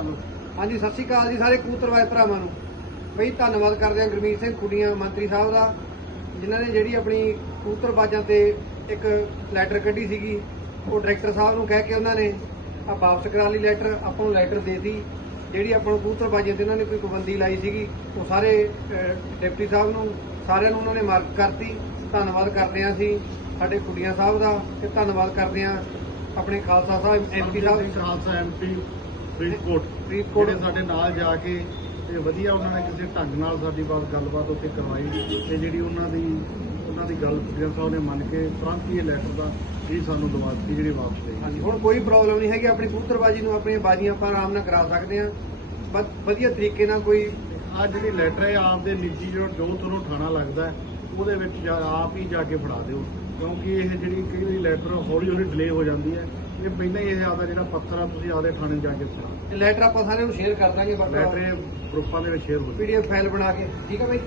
ਤੁਹਾਨੂੰ ਹਾਂਜੀ ਸਤਿ ਸ਼੍ਰੀ ਅਕਾਲ ਜੀ ਸਾਰੇ ਕਬੂਤਰਵਾਜ ਭਰਾਵਾਂ ਨੂੰ। ਬਈ ਧੰਨਵਾਦ ਕਰਦੇ ਹਾਂ ਗੁਰਮੀਤ ਸਿੰਘ ਕੁੜੀਆਂ ਮੰਤਰੀ ਸਾਹਿਬ ਦਾ ਜਿਨ੍ਹਾਂ ਨੇ ਜਿਹੜੀ ਆਪਣੀ ਕਬੂਤਰਬਾਜ਼ਾਂ ਤੇ ਇੱਕ ਲੈਟਰ ਕੱਢੀ ਸੀਗੀ। ਉਹ ਡਾਇਰੈਕਟਰ ਸਾਹਿਬ ਨੂੰ ਕਹਿ ਕੇ ਉਹਨਾਂ ਨੇ ਆ ਵਾਪਸ ਕਰਾ ਲਈ ਲੈਟਰ ਆਪਾਂ ਨੂੰ ਲੈਟਰ ਦੇਤੀ। ਜਿਹੜੀ ਆਪਾਂ ਨੂੰ ਕਬੂਤਰਬਾਜ਼ਾਂ ਤੇ ਉਹਨਾਂ ਨੇ ਕੋਈ ਪਾਬੰਦੀ ਲਾਈ ਸੀਗੀ ਉਹ ਸਾਰੇ ਡਿਪਟੀ ਸਾਹਿਬ ਨੂੰ ਸਾਰਿਆਂ ਨੂੰ ਉਹਨਾਂ ਨੇ ਮਾਰਕ ਕਰਤੀ। ਧੰਨਵਾਦ ਕਰਦੇ ਹਾਂ ਅਸੀਂ ਸਾਡੇ ਕੁੜੀਆਂ ਸਾਹਿਬ ਦਾ ਤੇ ਧੰਨਵਾਦ ਕਰਦੇ ਹਾਂ ਆਪਣੇ ਖਾਲਸਾ ਸਾਹਿਬ ਐਮਪੀ ਸਾਹਿਬ। ਖਾਲਸਾ ਐਮਪੀ ਫਰੀਦਕੋਟ ਫਰੀਦਕੋਟ। ਜਿਹੜੇ ਸਾਡੇ ਨਾਲ ਜਾ ਕੇ ਤੇ ਵਧੀਆ ਉਹਨਾਂ ਨੇ ਕਿਸੇ ਢੰਗ ਨਾਲ ਸਾਡੀ ਬਾਤ ਗੱਲਬਾਤ ਉੱਥੇ ਕਰਵਾਈ ਤੇ ਜਿਹੜੀ ਉਹਨਾਂ ਦੀ ਉਹਨਾਂ ਦੀ ਗੱਲ ਪ੍ਰਿੰਸੀਪਲ ਸਾਹਿਬ ਨੇ ਮੰਨ ਕੇ ਤੁਰੰਤ ਹੀ ਇਹ ਲੈਟਰ ਦਾ ਇਹ ਸਾਨੂੰ ਦਵਾ ਦਿੱਤੀ ਜਿਹੜੀ ਵਾਪਸ ਲਈ। ਹਾਂਜੀ ਹੁਣ ਕੋਈ ਪ੍ਰੋਬਲਮ ਨਹੀਂ ਹੈਗੀ ਆਪਣੀ ਕਬੂਤਰਬਾਜੀ ਨੂੰ ਆਪਣੀਆਂ ਬਾਜੀਆਂ ਆਪਾਂ ਆਰਾਮ ਨਾਲ ਕਰਾ ਸਕਦੇ ਹਾਂ। ਬਸ ਵਧੀਆ ਤਰੀਕੇ ਨਾਲ ਕੋਈ ਆ ਜਿਹੜੀ ਲੈਟਰ ਹੈ ਆਪ ਦੇ ਨਿੱਜੀ ਜੋ ਜੋ ਤੁਹਾਨੂੰ ਥਾਣਾ ਲੱਗਦਾ ਉਹਦੇ ਵਿੱਚ ਜਾ- ਆਪ ਹੀ ਜਾ ਕੇ ਫੜਾ ਦਿਓ। ਕਿਉਂਕਿ ਇਹ ਜਿਹੜੀ ਕਈ ਲੈਟਰ ਹੌਲੀ ਹੌਲੀ ਡਿਲੇ ਹੋ ਜਾਂਦੀ ਹੈ। ਇਹ ਪਹਿਲਾਂ ਹੀ ਇਹ ਆਦਾ ਜਿਹੜਾ ਪੱਤਰ ਆ ਤੁਸੀਂ ਆਦੇ ਥਾਣੇ ਜਾ ਕੇ ਫੜਾ ਲੈਟਰ ਆਪਾਂ ਸਾਰਿਆਂ ਨੂੰ ਸ਼ੇਅਰ ਕਰ ਦਾਂਗੇ ਲੈਟਰ ਇਹ ਗਰੁੱਪਾਂ ਦੇ ਵਿੱਚ ਸ਼ੇਅਰ ਹੋ ਜਾਊ। ਪੀਡੀਐਫ ਫਾਈਲ ਬਣਾ ਕੇ। ਠੀਕ ਹੈ ਬਾਈ?